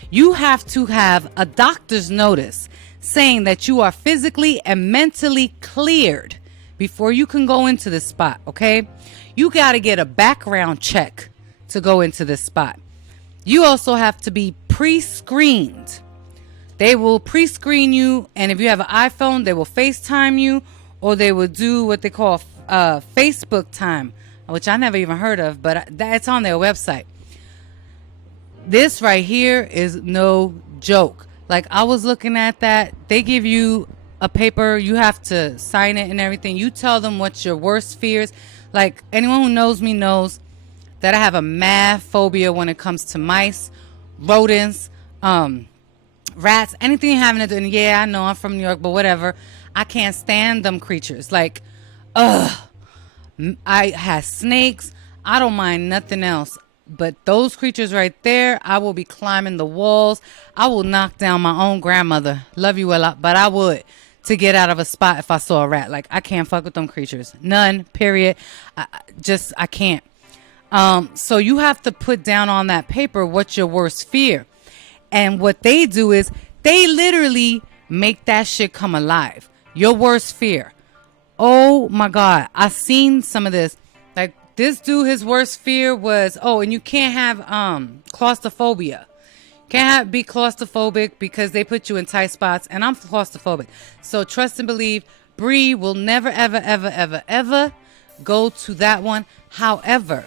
You have to have a doctor's notice saying that you are physically and mentally cleared before you can go into this spot, okay? You got to get a background check to go into this spot. You also have to be pre-screened. They will pre-screen you, and if you have an iPhone, they will FaceTime you, or they will do what they call Facebook time, which I never even heard of, but it's on their website. This right here is no joke. Like, I was looking at that. They give you a paper. You have to sign it and everything. You tell them what's your worst fears. Like, anyone who knows me knows that I have a mad phobia when it comes to mice, rodents, rats, anything having to do. And yeah, I know I'm from New York, but whatever. I can't stand them creatures. Like, I have snakes. I don't mind nothing else. But those creatures right there, I will be climbing the walls. I will knock down my own grandmother. Love you a lot, but I would, to get out of a spot if I saw a rat. Like, I can't fuck with them creatures. None, period. I can't. So you have to put down on that paper what's your worst fear. And what they do is they literally make that shit come alive. Your worst fear. Oh my God. I've seen some of this. Like, this dude, his worst fear was, and you can't have claustrophobia. Can't be claustrophobic because they put you in tight spots, and I'm claustrophobic. So trust and believe, Bri will never, ever, ever, ever, ever go to that one. However,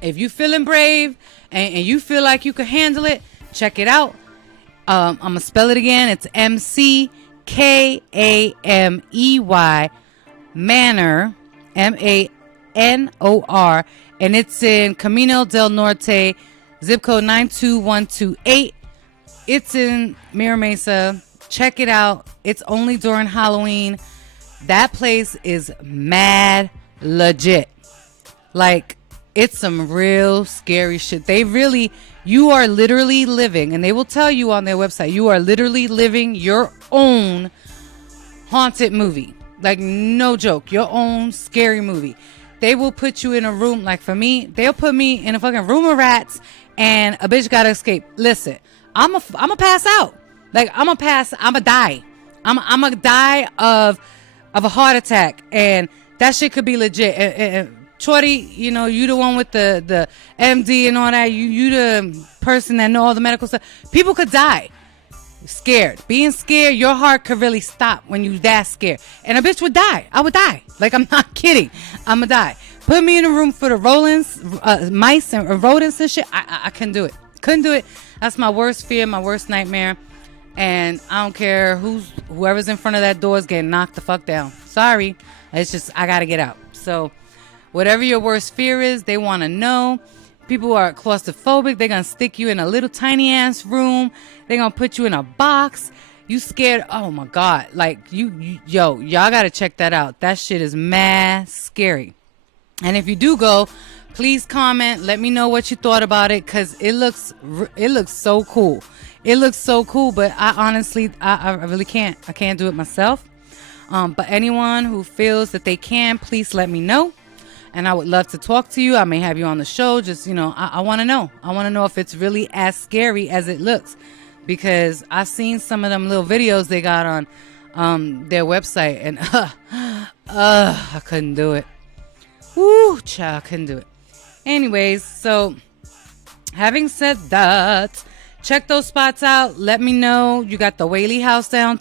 if you feeling brave and you feel like you can handle it, check it out. I'm going to spell it again. It's McKamey, Manor, Manor, and it's in Camino del Norte, zip code 92128. It's in Mira Mesa. Check it out. It's only during Halloween. That place is mad legit. Like, it's some real scary shit. You are literally living, and they will tell you on their website, you are literally living your own haunted movie. Like, no joke, your own scary movie. They will put you in a room. Like, for me, they'll put me in a fucking room of rats, and a bitch gotta escape. Listen, I'm a pass out. Like, I'm a die. I'm a die of a heart attack, and that shit could be legit. And Shorty, you the one with the MD and all that. You the person that know all the medical stuff. People could die. Scared. Being scared, your heart could really stop when you that scared. And a bitch would die. I would die. Like, I'm not kidding. I'ma die. Put me in a room for the mice and rodents and shit. I couldn't do it. Couldn't do it. That's my worst fear, my worst nightmare. And I don't care whoever's in front of that door is getting knocked the fuck down. Sorry. It's just, I gotta get out. So, whatever your worst fear is, they want to know. People who are claustrophobic, they're going to stick you in a little tiny ass room. They're going to put you in a box. You scared. Oh my God. Like, y'all got to check that out. That shit is mad scary. And if you do go, please comment. Let me know what you thought about it, because it looks so cool. It looks so cool, but I honestly, I really can't. I can't do it myself. But anyone who feels that they can, please let me know. And I would love to talk to you. I may have you on the show. Just, I want to know. I want to know if it's really as scary as it looks. Because I've seen some of them little videos they got on their website. And I couldn't do it. Woo, child, I couldn't do it. Anyways, so having said that, check those spots out. Let me know. You got the Whaley House down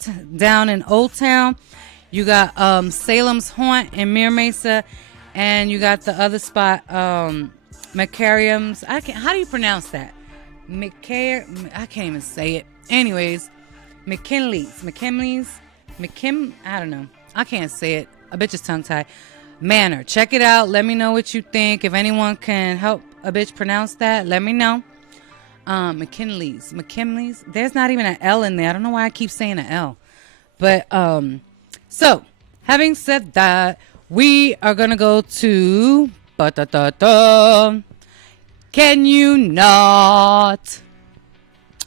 in Old Town. You got Salem's Haunt in Mira Mesa. And you got the other spot, McCarium's. How do you pronounce that? I can't even say it. Anyways, McKinley's. I don't know. I can't say it. I bet it's tongue tied. Manor. Check it out. Let me know what you think. If anyone can help a bitch pronounce that, let me know. McKinley's. There's not even an L in there. I don't know why I keep saying an L. But, so, having said that, we are going to go to Can You Not?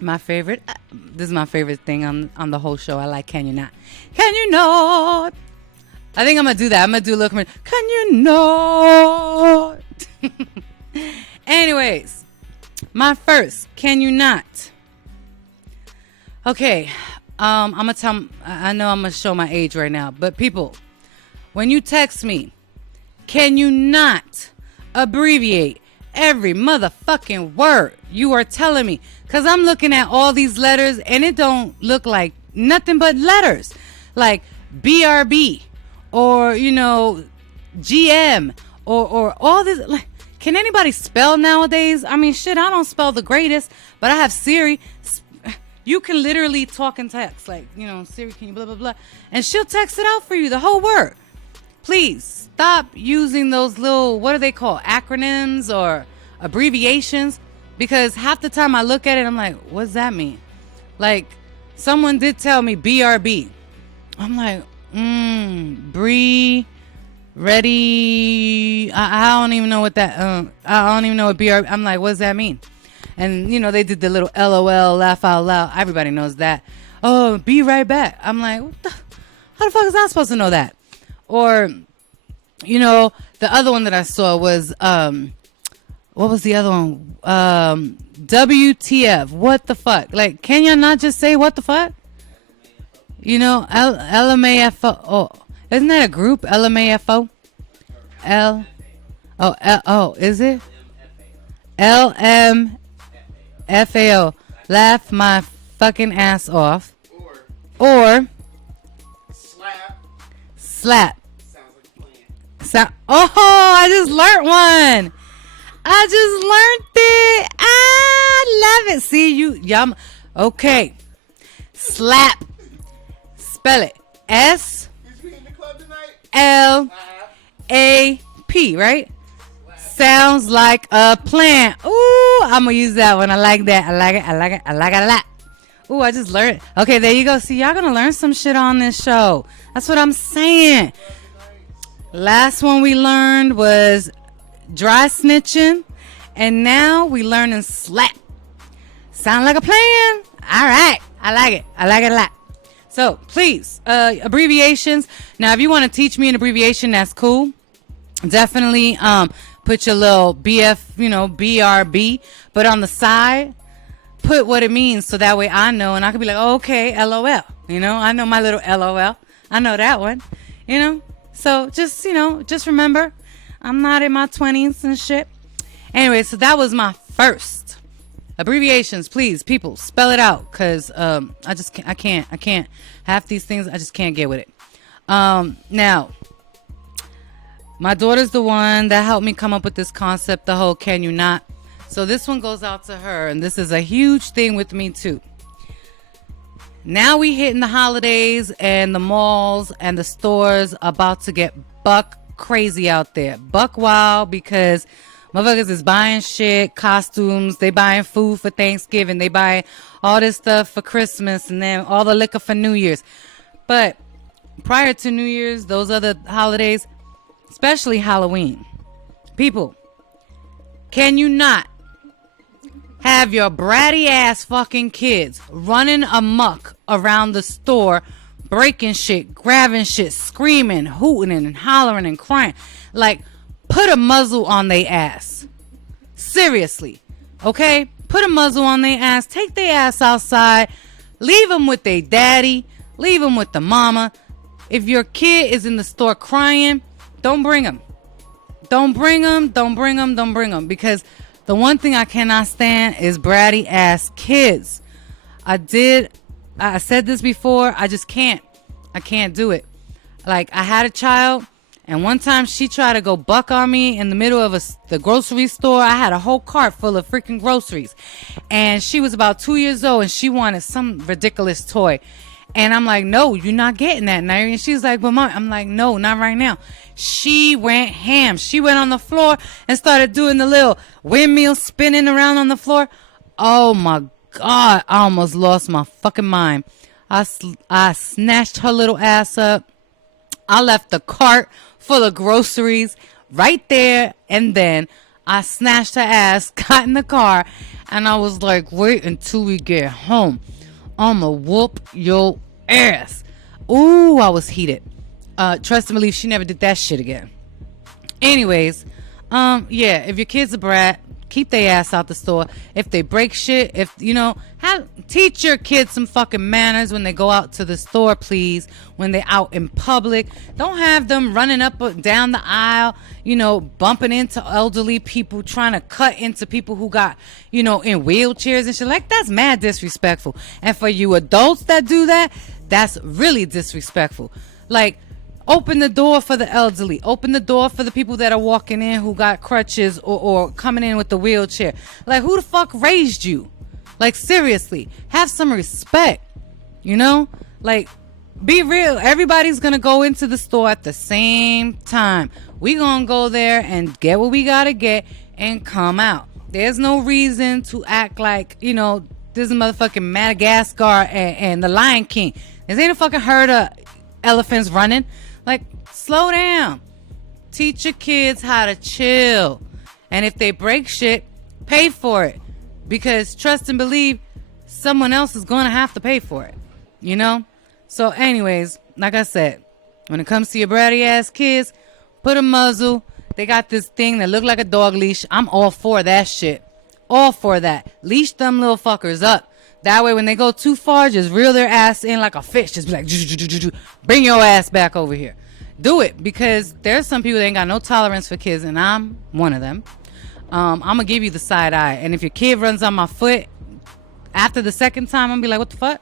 My favorite. This is my favorite thing on the whole show. I like Can You Not. Can You Not? I think I'm going to do that. I'm going to do a little. Can You Not? Anyways, my first Can You Not? Okay. I'm gonna tell. I know I'm gonna show my age right now, but people, when you text me, can you not abbreviate every motherfucking word you are telling me? Because I'm looking at all these letters and it don't look like nothing but letters. Like BRB or, GM or all this. Like, can anybody spell nowadays? I mean, shit, I don't spell the greatest, but I have Siri. You can literally talk and text. Like, Siri, can you blah, blah, blah. And she'll text it out for you, the whole word. Please stop using those little, what do they call, acronyms or abbreviations? Because half the time I look at it, I'm like, what does that mean? Like, someone did tell me BRB. I'm like, Bri, ready. I don't even know what that, I don't even know what BRB, I'm like, what does that mean? And, they did the little LOL, laugh out loud. Everybody knows that. Oh, be right back. I'm like, how the fuck is I supposed to know that? Or, the other one that I saw was, what was the other one? WTF. What the fuck? Like, can you not just say what the fuck? LMAFO. Oh, isn't that a group? LMAFO? Is it? LMFAO. Laugh my fucking ass off. Or slap. I just learned one. I just learned it. I love it. See y'all. Okay. Slap. Spell it. SLAP, right? Sounds like a plant. Ooh, I'm gonna use that one. I like that. I like it a lot. Ooh, I just learned. Okay, there you go. See, y'all gonna learn some shit on this show. That's what I'm saying. Last one we learned was dry snitching, and now we learning slap. Sound like a plan. All right, I like it a lot. So please, abbreviations. Now, if you want to teach me an abbreviation, that's cool. Definitely put your little BRB, but on the side, put what it means so that way I know, and I can be like, oh, okay, LOL. I know my little LOL. I know that one. So just remember, I'm not in my 20s and shit. Anyway, so that was my first. Abbreviations, please, people, spell it out, because I can't. Half these things, I just can't get with it. Now, my daughter's the one that helped me come up with this concept, the whole can you not. So this one goes out to her, and this is a huge thing with me too. Now we hitting the holidays, and the malls and the stores about to get buck crazy out there. Buck wild, because motherfuckers is buying shit, costumes, they buying food for Thanksgiving, they buying all this stuff for Christmas, and then all the liquor for New Year's. But prior to New Year's, those other holidays, especially Halloween, people, can you not have your bratty ass fucking kids running amok around the store, breaking shit, grabbing shit, screaming, hooting and hollering and crying? Like, put a muzzle on they ass. Seriously. Okay? Put a muzzle on they ass. Take their ass outside. Leave them with their daddy. Leave them with the mama. If your kid is in the store crying, don't bring them. Don't bring them. Don't bring them. Don't bring them. Because the one thing I cannot stand is bratty ass kids. I said this before. I just can't. I can't do it. Like, I had a child, and one time she tried to go buck on me in the middle of the grocery store. I had a whole cart full of freaking groceries. And she was about 2 years old, and she wanted some ridiculous toy. And I'm like, no, you're not getting that, Nairi. And she's like, but Mom, I'm like, no, not right now. She went ham. She went on the floor and started doing the little windmill spinning around on the floor. Oh my God, I almost lost my fucking mind. I snatched her little ass up. I left the cart full of groceries right there, and then I snatched her ass, got in the car, and I was like, wait until we get home. I'ma whoop your ass. Ooh, I was heated. Trust and believe she never did that shit again. Anyways, yeah, if your kid's a brat, keep their ass out the store. If they break shit, if teach your kids some fucking manners when they go out to the store, please. When they're out in public, don't have them running up or down the aisle, bumping into elderly people, trying to cut into people who got, in wheelchairs and shit. Like, that's mad disrespectful. And for you adults that do that, that's really disrespectful. Like, open the door for the elderly. Open the door for the people that are walking in who got crutches or coming in with the wheelchair. Like, who the fuck raised you? Like, seriously, have some respect, Like, be real. Everybody's going to go into the store at the same time. We going to go there and get what we got to get and come out. There's no reason to act like, this is motherfucking Madagascar and the Lion King. This ain't a fucking herd of elephants running. Like, slow down. Teach your kids how to chill. And if they break shit, pay for it. Because trust and believe, someone else is going to have to pay for it. So anyways, like I said, when it comes to your bratty ass kids, put a muzzle. They got this thing that look like a dog leash. I'm all for that shit. All for that. Leash them little fuckers up. That way, when they go too far, just reel their ass in like a fish. Just be like, bring your ass back over here. Do it, because there's some people that ain't got no tolerance for kids, and I'm one of them. I'm going to give you the side eye. And if your kid runs on my foot, after the second time, I'm going to be like, what the fuck?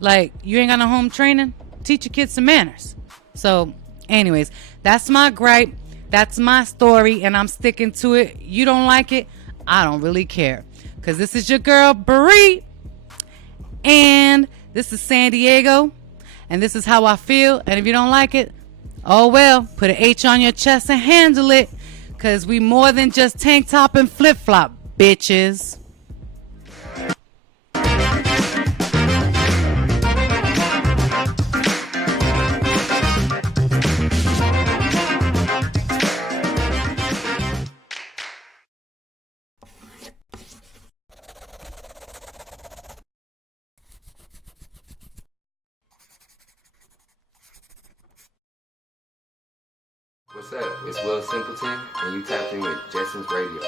Like, you ain't got no home training? Teach your kids some manners. So, anyways, that's my gripe. That's my story, and I'm sticking to it. You don't like it? I don't really care. Because this is your girl, Bri. And this is San Diego, and this is how I feel. And if you don't like it, oh well, put an H on your chest and handle it, because we more than just tank top and flip flop, bitches. What's up? It's Will Simpleton, and you tapped in with Jetson's Radio.